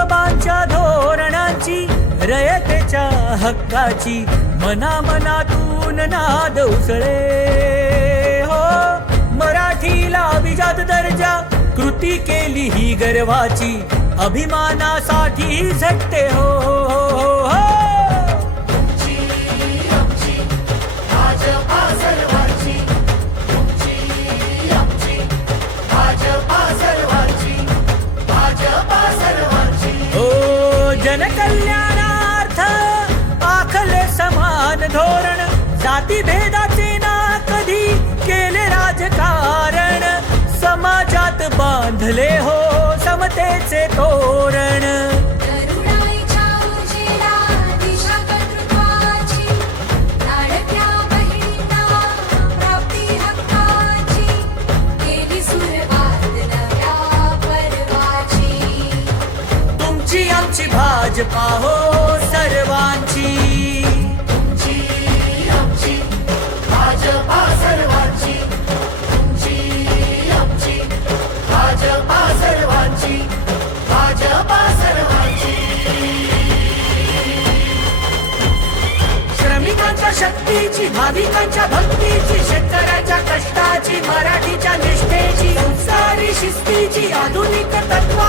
विश्वबांच्या धोरणांची, रयतेच्या हक्काची, मनामनातून नाद उसळे हो. मराठीला अभिजात दर्जा, कृती केली ही गर्वाची, अभिमानासाठी झटते हो, हो, हो. जनकल्याणार्थ आखले समान धोरण, जाती भेदाचे ना कधी केले राजकारण, समाजात बांधले हो समतेचे तोरण. आमची भाजपा हो सर्वांची, तुमची आमची भाजपा सर्वांची, तुमची आमची भाजपा सर्वांची, भाजपा सर्वांची. श्रमिकांच्या शक्तीची, भाविकांच्या भक्तीची, शेतकऱ्याच्या कष्टाची, मराठीच्या निष्ठेची, संस्कारी शिस्तीची, आधुनिक तत्व